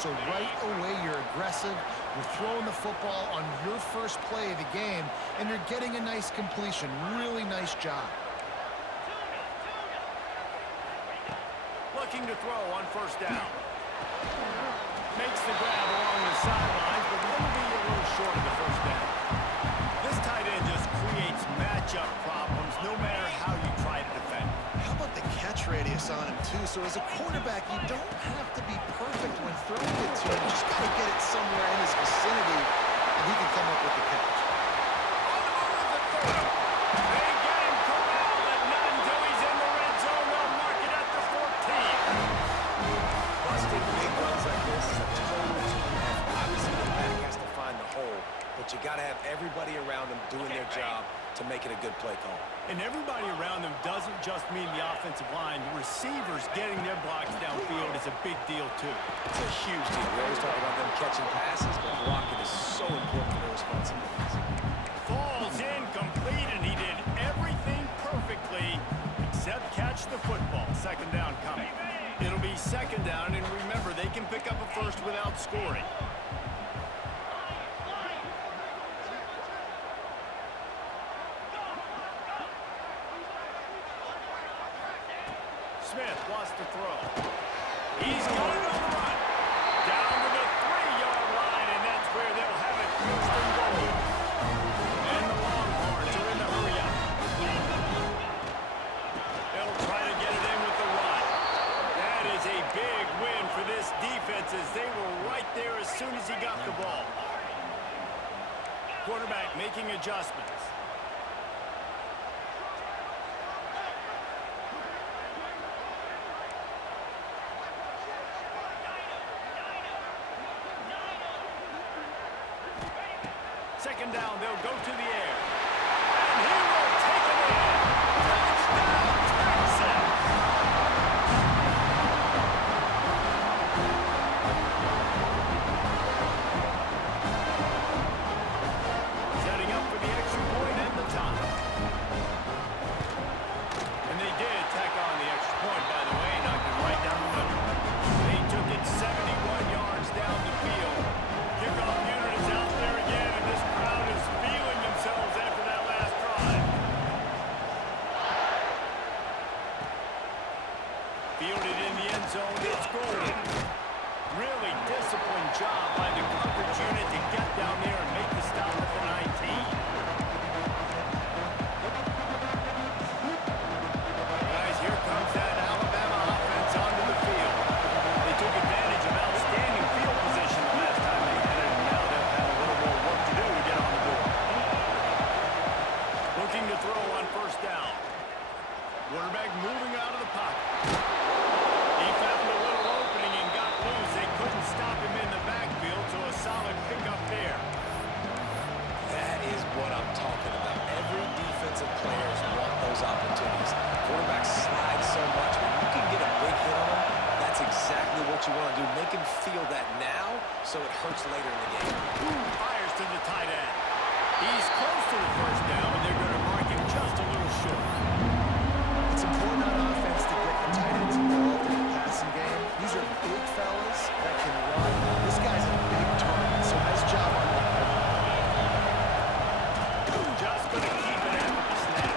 So right away, you're aggressive. You're throwing the football on your first play of the game, and you're getting a nice completion. Really nice job. Looking to throw on first down. Makes the grab along the sidelines, but will be a little short of the first down. This tight end just creates matchup problems no matter how you try to defend. How about the catch radius on him, too? So as a quarterback, you don't have to be perfect when throwing it to him. You just got to get it somewhere in his vicinity, and he can come up with the catch. On the move with the throw. They get him corralled at none until he's in the red zone. They'll mark it at the 14. Busting big runs like this is a total team effort. Obviously, the back has to find the hole, but you got to have everybody around them doing their job to make it a good play call. And everybody around them doesn't just mean the offensive line. The receivers getting their blocks downfield is a big deal, too. It's a huge deal. We always talk about them catching passes, but blocking is so important for their responsibilities. Falls incomplete, and he did everything perfectly except catch the football. Second down coming. It'll be second down, and remember, they can pick up a first without scoring. Smith wants to throw. He's got it on the run. Down to the 3-yard line, and that's where they'll have it first and goal. And the Longhorns are in the hurry-up. They'll try to get it in with the run. That is a big win for this defense as they were right there as soon as he got the ball. Quarterback making adjustments. Second down, they'll go to the air. And he will take it in. Touchdown, Texas! Setting up for the extra point and the time. And they did tack on the extra point, by the way, knocked it right down the middle. They took it 71 yards down the field. Kickoff unit is out there again, and this crowd is feeling themselves after that last drive. Fielded in the end zone, it's golden. Really disciplined job by the coverage unit to get down there and make the stop at the 19. Guys, here comes that Alabama offense onto the field. They took advantage of outstanding field position the last time they had it, and now they'll have a little more work to do to get on the board. Looking to throw on first down. Quarterback moving out of the pocket. He found a little opening and got loose. They couldn't stop him in the backfield, so a solid pickup there. That is what I'm talking about. Every defensive players want those opportunities. Quarterbacks slide so much, but you can get a big hit on them. That's exactly what you want to do. Make him feel that now so it hurts later in the game. Fires to the tight end. He's close to the first down, and they're going to mark him just a little short. It's important on offense to get the tight ends involved in the passing game. These are big fellas that can run. This guy's a big target, so nice job on that. Just going to keep it after the snap.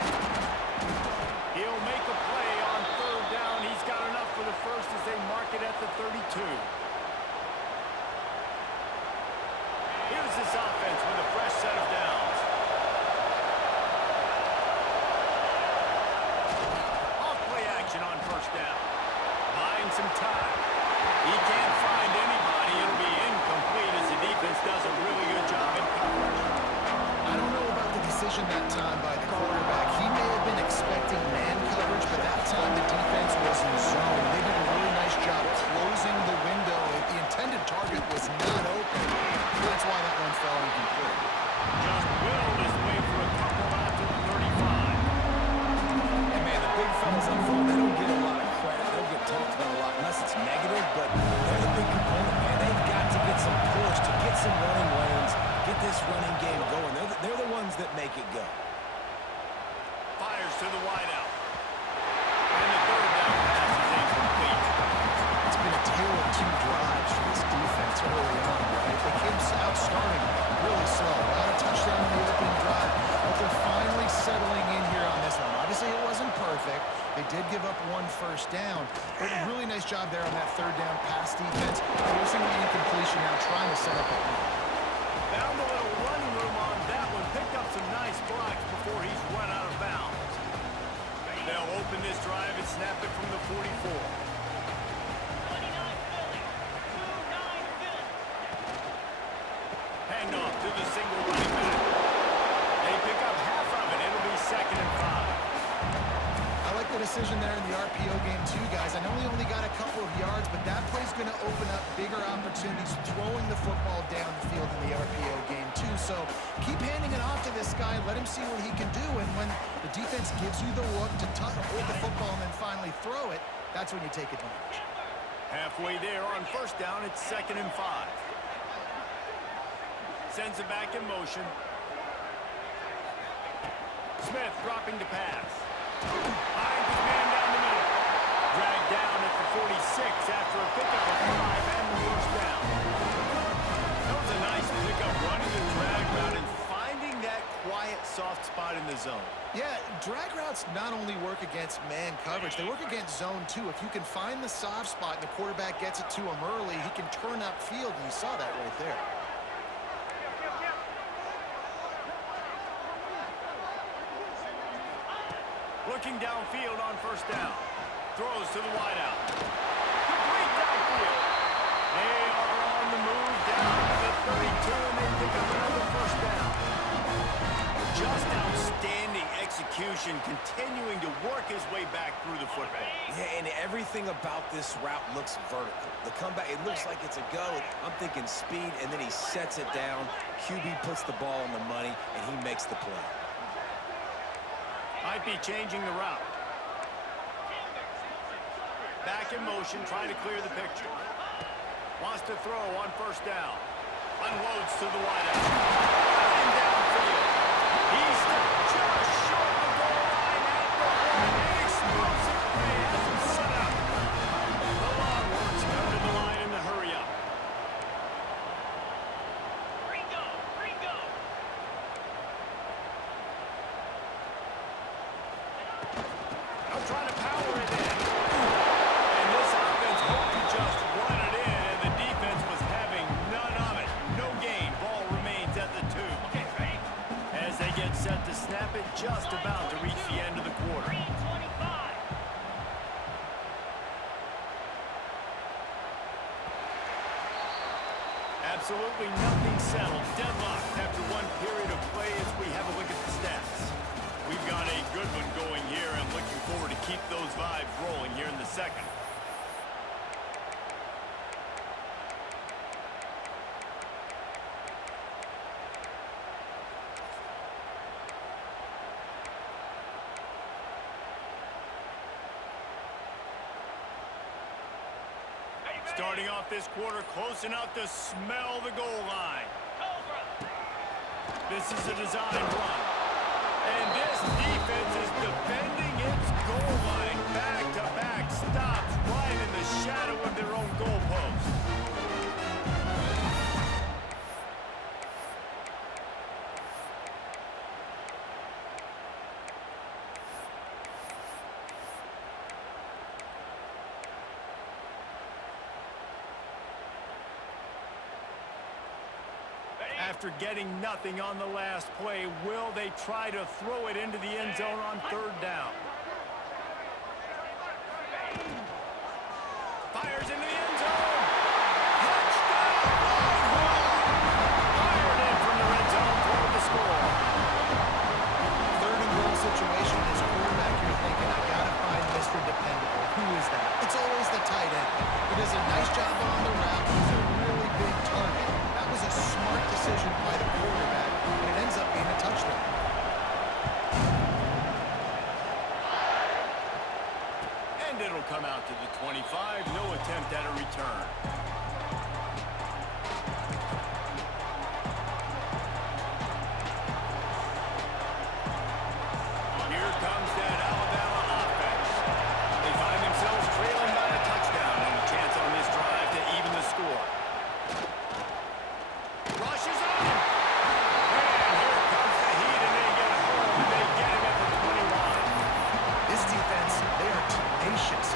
He'll make a play on third down. He's got enough for the first as they mark it at the 32. Here's this offense with a fresh set of downs. Off play action on first down. Buying some time. He can't find anybody. It'll be incomplete as the defense does a really good job in coverage. I don't know about the decision that time by the quarterback. He may have been expecting man coverage, but that time the defense was in zone. They did a really nice job closing the window. The intended target was not open. That's why that one fell incomplete. Just willed his way for a couple out to the 35. And man, the big fellas up front, they don't get a lot of credit. They don't get talked about a lot unless it's negative, but they're the big component, man. They've got to get some push, to get some running lanes, get this running game going. They're the ones that make it go. Fires to the wideout. And the third down pass is incomplete. It's been a tale of two drives for this defense. points early on, right? They came out starting really slow. Got a touchdown in the opening drive, but they're finally settling in here on this one. Obviously, it wasn't perfect. They did give up one first down, but a really nice job there on that third down pass defense, forcing the incompletion now, trying to set up a run. Found a little running room on that one. Picked up some nice blocks before he's run out of bounds. They'll open this drive and snap it from the 44. Handoff to the single running back. They pick up half of it. It'll be 2nd and 5. I like the decision there in the RPO game too, guys. I know he only got a couple of yards, but that play's going to open up bigger opportunities throwing the football down the field in the RPO game too. So keep handing it off to this guy. Let him see what he can do. And when the defense gives you the look to hold the football and then finally throw it, that's when you take advantage. Halfway there on first down, it's 2nd and 5. Sends it back in motion. Smith dropping to pass. Finds his man down the middle. Dragged down at the 46 after a pickup of 5 and the first down. That was a nice pickup, running the drag route and finding that quiet, soft spot in the zone. Yeah, drag routes not only work against man coverage, they work against zone too. If you can find the soft spot and the quarterback gets it to him early, he can turn upfield, and you saw that right there. Looking downfield on first down. Throws to the wideout. Complete downfield. They are on the move down to the 32, and they pick up another first down. Just outstanding execution, continuing to work his way back through the football. Yeah, and everything about this route looks vertical. The comeback, it looks like it's a go. I'm thinking speed, and then he sets it down. QB puts the ball on the money, and he makes the play. Might be changing the route. Back in motion, trying to clear the picture. Wants to throw on first down. Unloads to the wideout. And downfield. He stepped just short of the goal line at the one. An explosive play has him set up. The Longhorns come to the line in the hurry up. Ringo. I'm trying to power it in. And this offense hoped to just run it in, and the defense was having none of it. No gain. Ball remains at the 2. As they get set to snap it, just about to reach the end of the quarter. Absolutely nothing settled. Deadlocked after one period of play as we have a look at the stats. We've got a good one going here. I'm looking forward to keep those vibes rolling here in the second. Starting off this quarter close enough to smell the goal line. This is a design run. And this defense is defending its goal line. Back-to-back stops right in the shadow of their own goalpost. After getting nothing on the last play, will they try to throw it into the end zone on third down? Fires into the end zone. Touchdown, Longhorns! Fired in from the red zone for the score. Third and goal situation, as quarterback, you're thinking, I gotta find Mr. Dependable. Who is that? It's always the tight end. He does a nice job on the route. He's a really big target. That was a smart decision by the quarterback, and it ends up being a touchdown.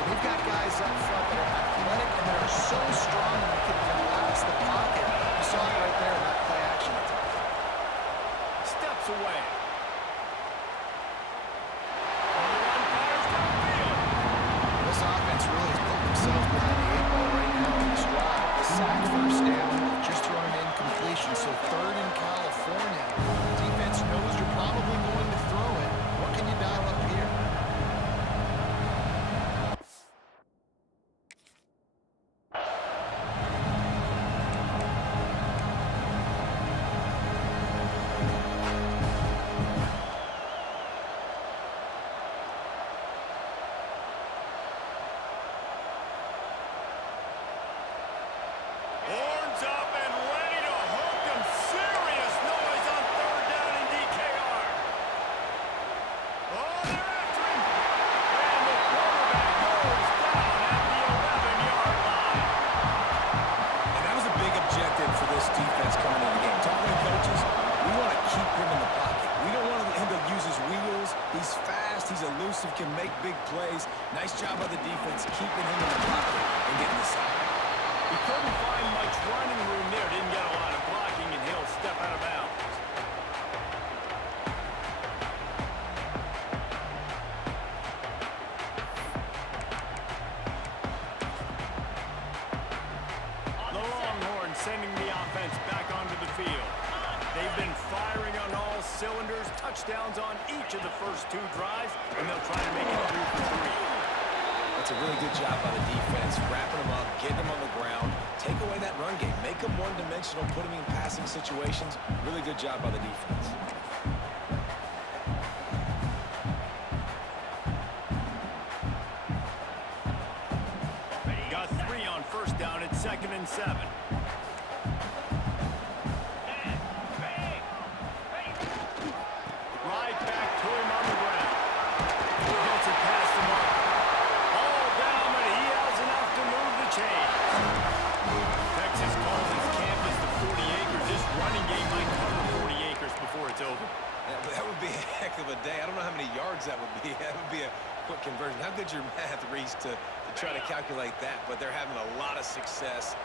They've got guys up front that are athletic and that are so strong and they can collapse the pocket. You saw it right there in that play action attack. Steps away. This offense really has put themselves behind the 8 ball right now on this drive. The sack first down, just throwing in completion. So third in California. Defense knows you're probably going to throw it. What can you dial up here? Horns up and ready to hook them. Serious noise on third down in DKR. Oh, they're after him. And the quarterback goes down at the 11-yard line. And that was a big objective for this defense coming into the game. Talking to coaches, we want to keep him in the pocket. We don't want him to use his wheels. He's fast, he's elusive, can make big plays. Nice job by the defense keeping him in the pocket and getting the sack. He couldn't find much running room there. Didn't get a lot of blocking, and he'll step out of bounds. The Longhorns sending the offense back onto the field. They've been firing on all cylinders, touchdowns on each of the first 2 drives, and they'll try to make it 3 for 3. That's a really good job by the defense, wrapping them up, getting them on the ground, take away that run game, make them one-dimensional, put them in passing situations. Really good job by the defense. Got 3 on first down at 2nd and 7. Right back to him on the ground. Gets it past the mark. All down, but he has enough to move the chains. Texas calls his campus the 40 acres. This running game might cover 40 acres before it's over. That would be a heck of a day. I don't know how many yards that would be. That would be a quick conversion. How good's your math, Reese, to try to calculate that? But they're having a lot of success,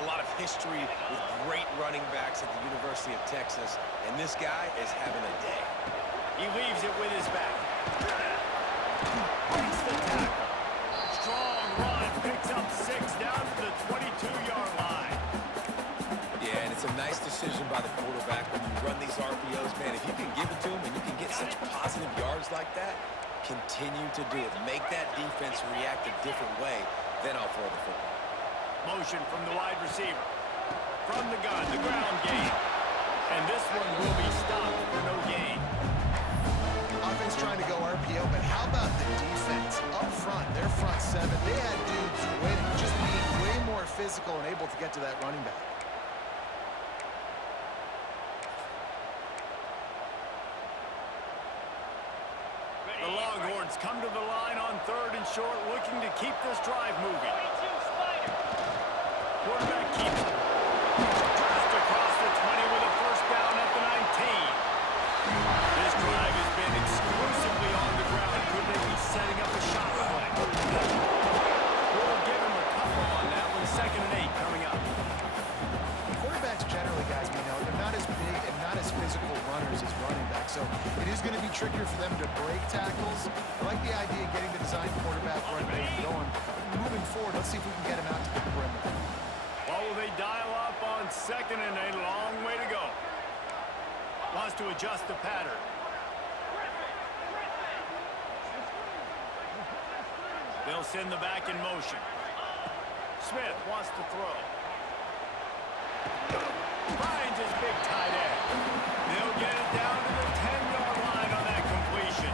a lot of history with great running backs at the University of Texas. And this guy is having a day. He leaves it with his back. Breaks the tackle. Strong run. Picks up 6 down to the 22-yard line. Yeah, and it's a nice decision by the quarterback when you run these RPOs. Man, if you can give it to him and you can get such positive yards like that, continue to do it. Make that defense react a different way, then I'll throw the football. Motion from the wide receiver. From the gun, the ground game. And this one will be stopped for no gain. Offense trying to go RPO, but how about the defense up front? Their front 7, they had dudes waiting, just being way more physical and able to get to that running back. The Longhorns come to the line on 3rd and short, looking to keep this drive moving. Quarterback keeps it. Just across the 20 with a first down at the 19. This drive has been exclusively on the ground. Could they be setting up a shot play? We'll give him a couple on that one. 2nd and 8 coming up. Quarterbacks generally, guys, we know, they're not as big and not as physical runners as running backs, so it is going to be trickier for them to break tackles. I like the idea of getting the design quarterback run game going. Moving forward, let's see if we can get him out to the perimeter. Well, will they dial up on 2nd and a long way to go? Wants to adjust the pattern. They'll send the back in motion. Smith wants to throw. Finds his big tight end. They'll get it down to the 10-yard line on that completion.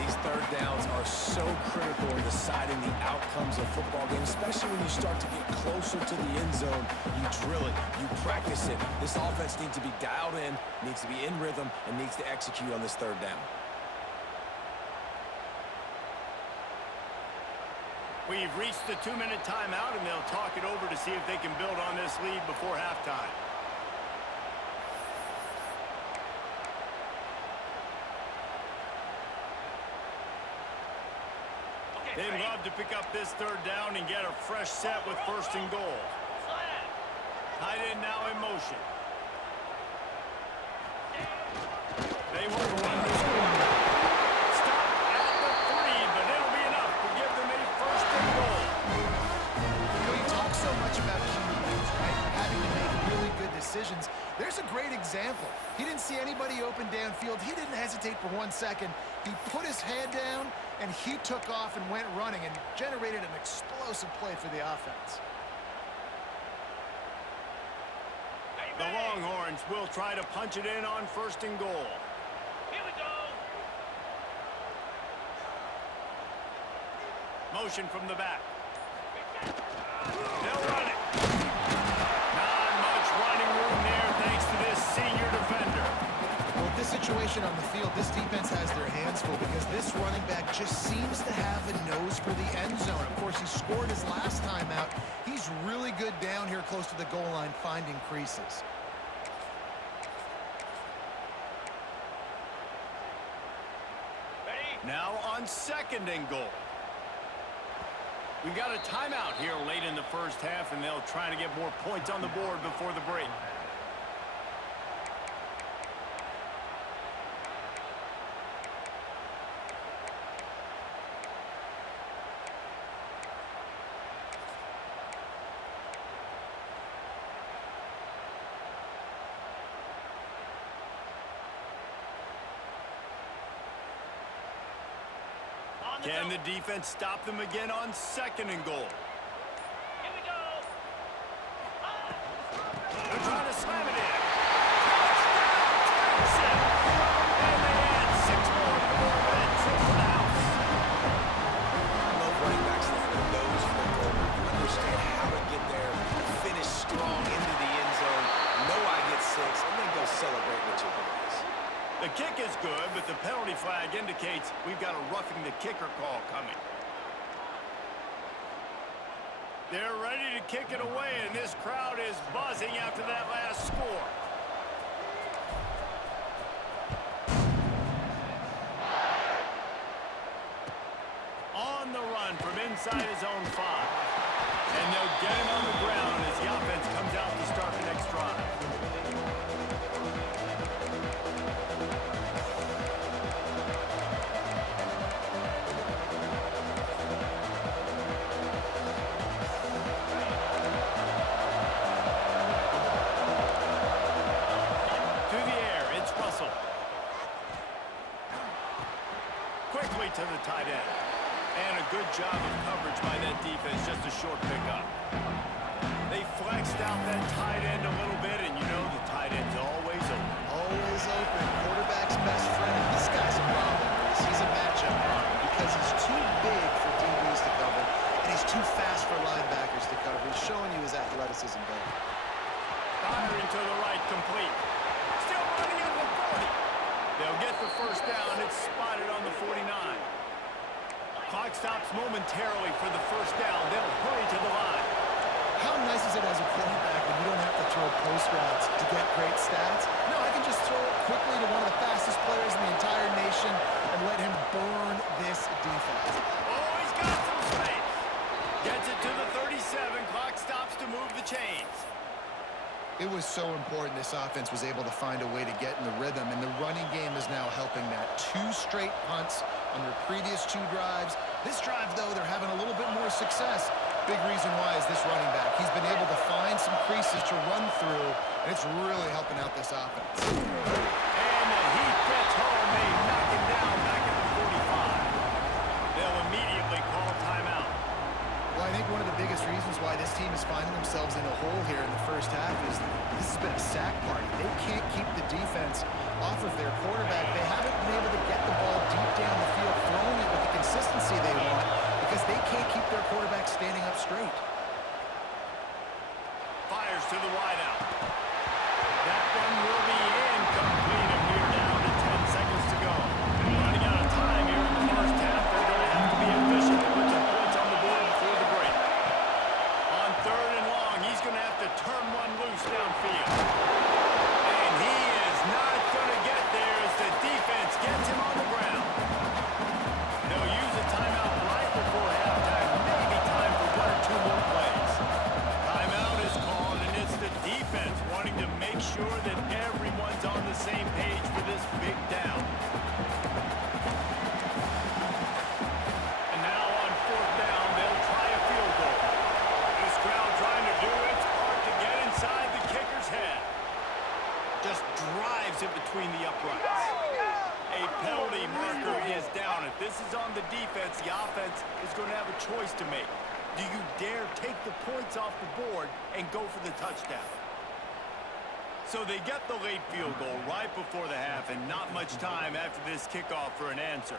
These third downs are so critical in deciding the outcomes of football games, especially when you start to get closer to the end zone. You drill it, you practice it. This offense needs to be dialed in, needs to be in rhythm, and needs to execute on this third down. We've reached the 2-minute timeout, and they'll talk it over to see if they can build on this lead before halftime. They'd love to pick up this third down and get a fresh set with first and goal. Tight end now in motion. They will run this quarterback. Stop at the 3, but it'll be enough to give them a first and goal. You know, you talk so much about QBs, right? Having to make really good decisions. There's a great example. He didn't see anybody open downfield. He didn't hesitate for 1 second. He put his head down, and he took off and went running and generated an explosive play for the offense. The Longhorns will try to punch it in on first and goal. Here we go. Motion from the back. They'll run it. Not much running room there thanks to this senior defender. Well, with this situation on the field, this defense has their hands full because this running back just seems to have a nose for the end zone. Of course, he scored his last time out. He's really good down here close to the goal line, finding creases. Now on second and goal. We've got a timeout here late in the first half, and they'll try to get more points on the board before the break. Can the defense stop them again on second and goal? Here we go. They're trying to slam it in. Touchdown, Texas! And they add 6 more to the board with a trip to the house. I love running backs that have a nose for the goal. You understand how to get there, finish strong into the end zone, know I get 6, and then go celebrate with your boys. The kick is good, but the penalty flag indicates we've got a roughing the kicker call coming. They're ready to kick it away, and this crowd is buzzing after that last score. On the run from inside his own 5. And they'll get him on the ground as the offense comes out to start the next drive. Quickly to the tight end. And a good job of coverage by that defense, just a short pickup. They flexed out that tight end a little bit, and you know the tight end's always open. Always open. Quarterback's best friend. And this guy's a problem. He's a matchup problem because he's too big for DBs to cover, and he's too fast for linebackers to cover. He's showing you his athleticism there. Firing to the right, complete. Still running at the 40. They'll get the first down. It's spotted on the 49. Clock stops momentarily for the first down. They'll hurry to the line. How nice is it as a quarterback when you don't have to throw post routes to get great stats? No, I can just throw it quickly to one of the fastest players in the entire nation and let him burn this defense. Oh, he's got some space. Gets it to the 37. Clock stops to move the chains. It was so important this offense was able to find a way to get in the rhythm, and the running game is now helping that. 2 straight punts on their previous 2 drives. This drive, though, they're having a little bit more success. Big reason why is this running back. He's been able to find some creases to run through, and it's really helping out this offense. And the heat gets home. They knock him down back at the 45. They'll immediately call timeout. Well, I think one of the biggest reasons why this team is finding themselves in a hole here in the first half is this has been a sack party. They can't keep the defense off of their quarterback. They haven't been able to get the ball deep down the field, throwing it with the consistency they want because they can't keep their quarterback standing up straight. Fires to the wideout. That one will be incomplete, and we're down to 10 seconds to go. Running out of time here in the first half. They're going to have to be efficient to put some points on the board before the break. On 3rd and long, he's going to have to turn one loose downfield. sure that everyone's on the same page for this big down. And now on fourth down, they'll try a field goal. This crowd trying to do its part to get inside the kicker's head. Just drives it between the uprights. A penalty marker is down. If this is on the defense, the offense is going to have a choice to make. Do you dare take the points off the board and go for the touchdown? So they get the late field goal right before the half, and not much time after this kickoff for an answer.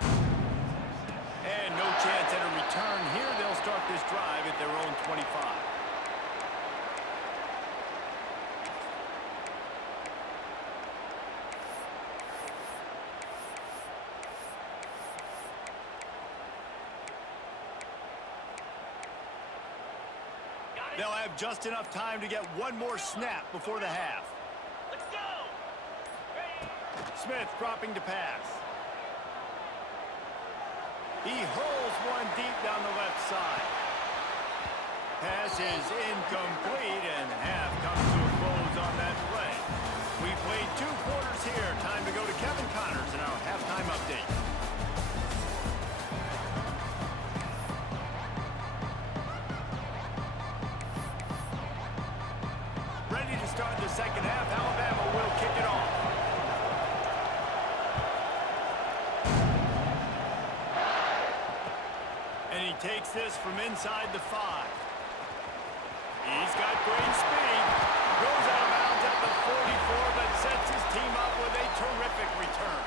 And no chance at a return here. They'll start this drive at their own 25. They'll have just enough time to get one more snap before the half. Let's go. Ready. Smith dropping to pass. He hurls one deep down the left side. Pass is incomplete, and half comes to a close on that play. We played 2 quarters here. Time to go to Kevin Connors in our halftime update. Ready to start the second half. Alabama will kick it off. And he takes this from inside the 5. He's got great speed. Goes out of bounds at the 44, but sets his team up with a terrific return.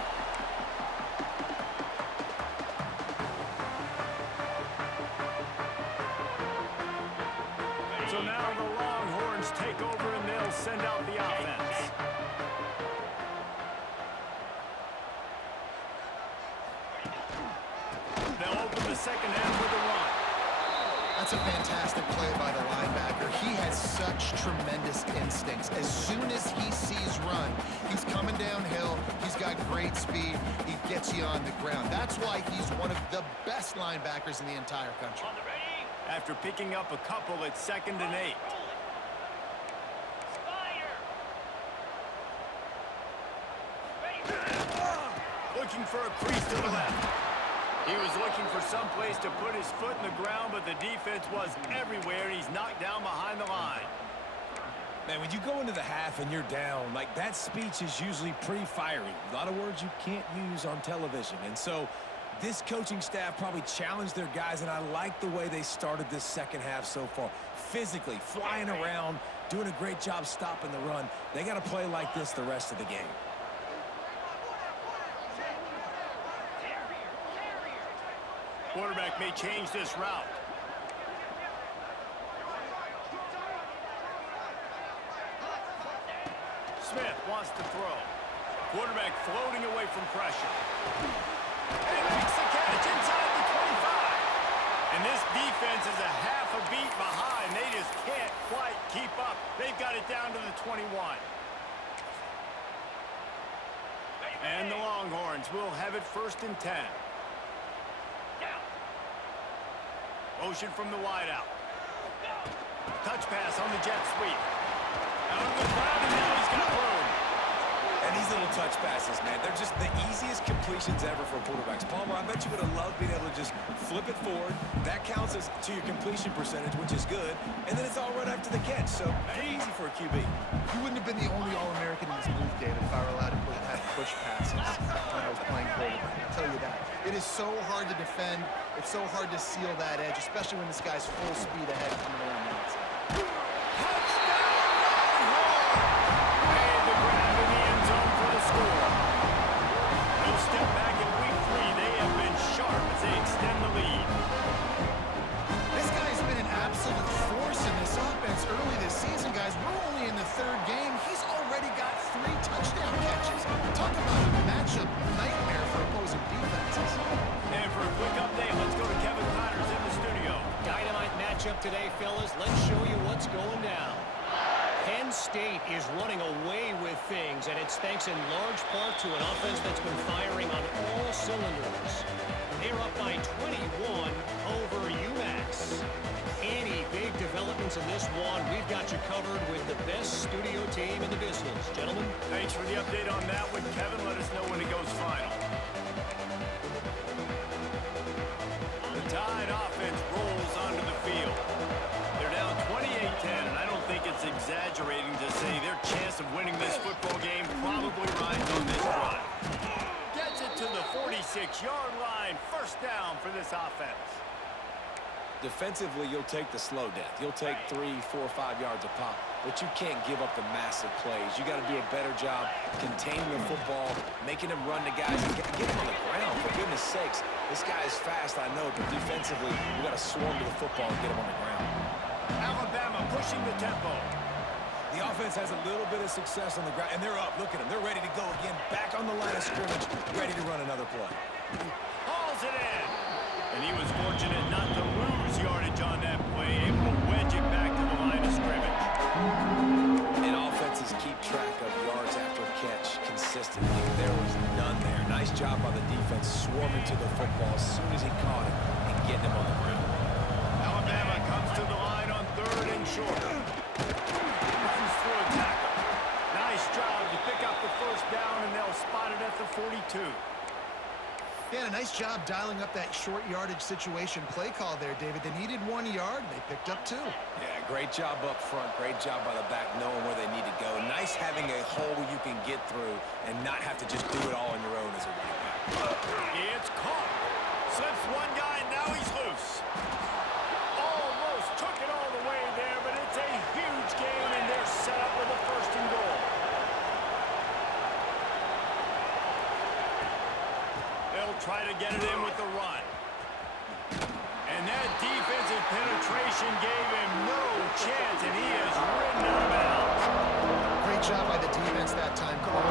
So now the Longhorns take over and they'll send out the offense. They'll open the second half with a run. That's a fantastic play by the linebacker. He has such tremendous instincts. As soon as he sees run, he's coming downhill. He's got great speed. He gets you on the ground. That's why he's one of the best linebackers in the entire country. On the ready. After picking up a couple at 2nd and 8. Fire. Ready. Looking for a crease to the left. He was looking for some place to put his foot in the ground, but the defense was everywhere. He's knocked down behind the line. Man, when you go into the half and you're down, like, that speech is usually pretty fiery. A lot of words you can't use on television. And so this coaching staff probably challenged their guys, and I like the way they started this second half so far. Physically, flying around, doing a great job stopping the run. They got to play like this the rest of the game. Quarterback may change this route. Smith wants to throw. Quarterback floating away from pressure. And he makes the catch inside the 25. And this defense is a half a beat behind. They just can't quite keep up. They've got it down to the 21. And the Longhorns will have it 1st and 10. Motion from the wideout. Touch pass on the jet sweep. Out of the crowd, and now he's got room. And these little touch passes, man, they're just the easiest completions ever for quarterbacks. Palmer, I bet you would have loved being able to just flip it forward. That counts as to your completion percentage, which is good. And then it's all right after the catch, so pretty easy for a QB. You wouldn't have been the only All-American in this booth, David, if I were allowed to have push passes when I was playing quarterback. I'll tell you that. It is so hard to defend. It's so hard to seal that edge, especially when this guy's full speed ahead coming around the outside. Touchdown, Longhorns! Made the grab in the end zone for the score. No step back in week 3. They have been sharp as they extend the lead. This guy's been an absolute force in this offense early this season, guys. We're only in the 3rd game. He's already got 3 touchdown catches. Talk about a matchup nightmare for opposing defenses. And for a quick update, let's go to Kevin Connors in the studio. Dynamite matchup today, fellas. Let's show you what's going down. Hand Penn State is running away with things, and it's thanks in large part to an offense that's been firing on all cylinders. They're up by 21 over UMass. Any big developments in this one, we've got you covered with the best studio team in the business. Gentlemen. Thanks for the update on that one, Kevin. Let us know when it goes final. The Tide offense rolls onto the field. They're down 28-10, and I don't think it's exaggerating to say their chance of winning this football game probably rides on this drive. Gets it to the 46-yard line. First down for this offense. Defensively, you'll take the slow death. You'll take 3, 4, 5 yards a pop, but you can't give up the massive plays. You got to do a better job containing the football, making him run to guys, and get him on the ground. For goodness sakes, this guy is fast, I know, but defensively, we got to swarm to the football and get him on the ground. Alabama pushing the tempo. The offense has a little bit of success on the ground, and they're up. Look at them. They're ready to go again. Back on the line of scrimmage, ready to run another play. Hauls it in. And he was fortunate not to lose yardage on that play, able to wedge it back to the line of scrimmage. And offenses keep track of yards after catch consistently. There was none there. Nice job by the defense swarming to the football as soon as he caught it and getting him on the ground. Alabama comes to the line on 3rd and short. Runs through a tackle. Nice job to pick up the first down, and they'll spot it at the 42. Yeah, a nice job dialing up that short yardage situation play call there, David. They needed 1 yard, and they picked up 2. Yeah, great job up front. Great job by the back knowing where they need to go. Nice having a hole you can get through and not have to just do it all on your own as a running back. It's caught. Slips one guy, now he's loose. Almost took it all the way there, but it's a huge gain, and they're set up with a 1st and goal. They'll try to get it in with the run. And that defensive penetration gave him no chance, and he is ridden out of bounds. Great job by the defense that time, calling